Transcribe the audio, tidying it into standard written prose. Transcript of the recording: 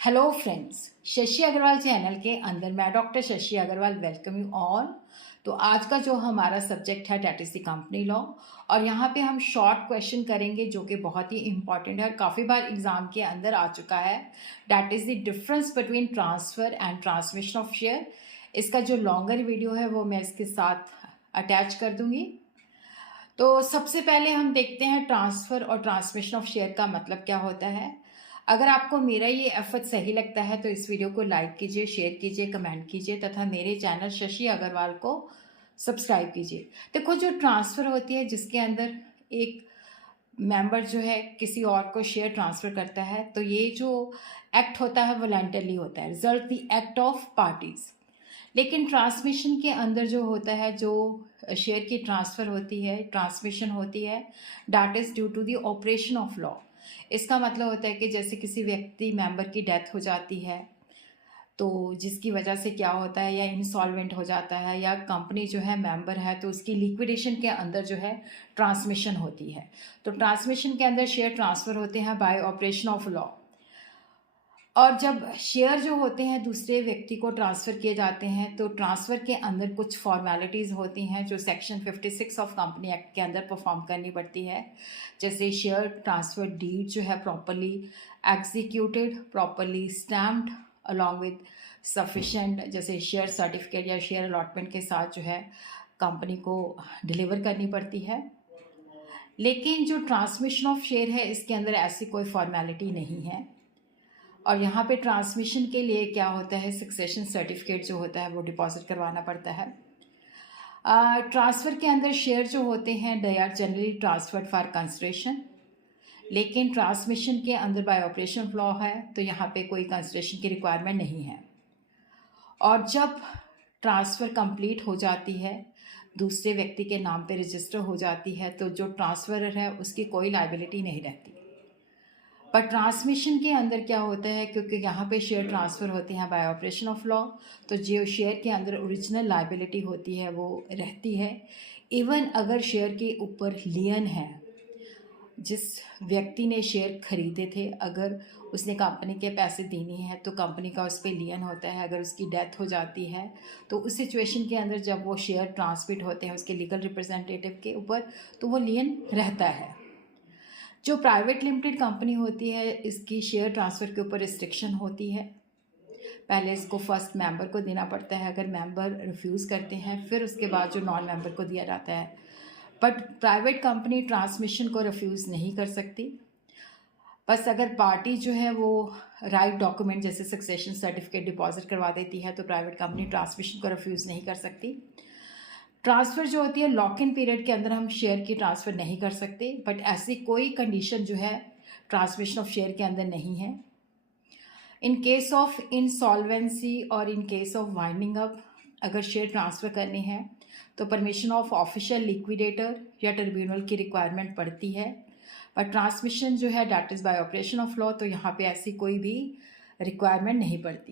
Hello friends, Shashi Agarwal channel के अंदर मैं doctor Shashi Agarwal welcome you all. तो आज का जो हमारा सब्जेक्ट है that is the company law, और यहाँ पे हम शॉर्ट क्वेश्चन करेंगे जो कि बहुत ही इंपॉर्टेंट है और काफ़ी बार एग्जाम के अंदर आ चुका है। That is the difference between transfer and transmission of share. इसका जो लॉन्गर वीडियो है वो मैं इसके साथ अटैच कर दूँगी। तो सबसे पहले हम देखते हैं ट्रांसफ़र और ट्रांसमिशन ऑफ शेयर का मतलब क्या होता है। अगर आपको मेरा ये एफर्ट सही लगता है तो इस वीडियो को लाइक कीजिए, शेयर कीजिए, कमेंट कीजिए तथा मेरे चैनल शशि अग्रवाल को सब्सक्राइब कीजिए। देखो, जो ट्रांसफ़र होती है जिसके अंदर एक मेंबर जो है किसी और को शेयर ट्रांसफ़र करता है, तो ये जो एक्ट होता है वॉलंटरली होता है, result the act of parties. लेकिन ट्रांसमिशन के अंदर जो होता है, जो शेयर की ट्रांसफ़र होती है, ट्रांसमिशन होती है, that is due to the operation of law. इसका मतलब होता है कि जैसे किसी व्यक्ति मेंबर की डेथ हो जाती है, तो जिसकी वजह से क्या होता है, या इंसॉल्वेंट हो जाता है, या कंपनी जो है मेंबर है तो उसकी लिक्विडेशन के अंदर जो है ट्रांसमिशन होती है। तो ट्रांसमिशन के अंदर शेयर ट्रांसफ़र होते हैं बाय ऑपरेशन ऑफ लॉ। और जब शेयर जो होते हैं दूसरे व्यक्ति को ट्रांसफ़र किए जाते हैं, तो ट्रांसफ़र के अंदर कुछ फॉर्मेलिटीज़ होती हैं जो सेक्शन 56 ऑफ कंपनी एक्ट के अंदर परफॉर्म करनी पड़ती है। जैसे शेयर ट्रांसफ़र डीड जो है properly executed, properly stamped along with sufficient, जैसे शेयर सर्टिफिकेट या शेयर अलॉटमेंट के साथ जो है कंपनी को डिलीवर करनी पड़ती है। लेकिन जो ट्रांसमिशन ऑफ शेयर है इसके अंदर ऐसी कोई फॉर्मेलिटी नहीं है। और यहाँ पे ट्रांसमिशन के लिए क्या होता है, सक्सेशन सर्टिफिकेट जो होता है वो डिपॉजिट करवाना पड़ता है। ट्रांसफ़र के अंदर शेयर जो होते हैं they are generally transferred for consideration, लेकिन ट्रांसमिशन के अंदर बाय ऑपरेशन ऑफ लॉ है तो यहाँ पे कोई कंसिडरेशन की रिक्वायरमेंट नहीं है। और जब ट्रांसफ़र कंप्लीट हो जाती है, दूसरे व्यक्ति के नाम पे रजिस्टर हो जाती है, तो जो ट्रांसफ़रर है उसकी कोई लाइबिलिटी नहीं रहती। पर ट्रांसमिशन के अंदर क्या होता है, क्योंकि यहाँ पे शेयर ट्रांसफ़र होते हैं बाय ऑपरेशन ऑफ लॉ, तो जो शेयर के अंदर ओरिजिनल लाइबिलिटी होती है वो रहती है। इवन अगर शेयर के ऊपर लियन है, जिस व्यक्ति ने शेयर खरीदे थे, अगर उसने कंपनी के पैसे देने हैं तो कंपनी का उस पर लियन होता है। अगर उसकी डेथ हो जाती है तो उस सिचुएशन के अंदर जब वो शेयर ट्रांसमिट होते हैं उसके लीगल रिप्रेजेंटेटिव के ऊपर, तो वो लियन रहता है। जो प्राइवेट लिमिटेड कंपनी होती है इसकी शेयर ट्रांसफ़र के ऊपर रिस्ट्रिक्शन होती है। पहले इसको फर्स्ट मेंबर को देना पड़ता है, अगर मेंबर रिफ्यूज़ करते हैं फिर उसके बाद जो नॉन मेंबर को दिया जाता है। बट प्राइवेट कंपनी ट्रांसमिशन को रिफ्यूज़ नहीं कर सकती। बस अगर पार्टी जो है वो राइट डॉक्यूमेंट जैसे सक्सेशन सर्टिफिकेट डिपॉजिट करवा देती है तो प्राइवेट कंपनी ट्रांसमिशन को रिफ्यूज़ नहीं कर सकती। ट्रांसफ़र जो होती है लॉक इन पीरियड के अंदर हम शेयर की ट्रांसफ़र नहीं कर सकते, बट ऐसी कोई कंडीशन जो है ट्रांसमिशन ऑफ शेयर के अंदर नहीं है। इन केस ऑफ इंसॉल्वेंसी और in case of winding up, अगर शेयर ट्रांसफ़र करने हैं तो परमिशन ऑफ ऑफिशियल लिक्विडेटर या ट्रिब्यूनल की रिक्वायरमेंट पड़ती है। पर ट्रांसमिशन जो है that is by operation of law, तो यहाँ पे ऐसी कोई भी रिक्वायरमेंट नहीं पड़ती।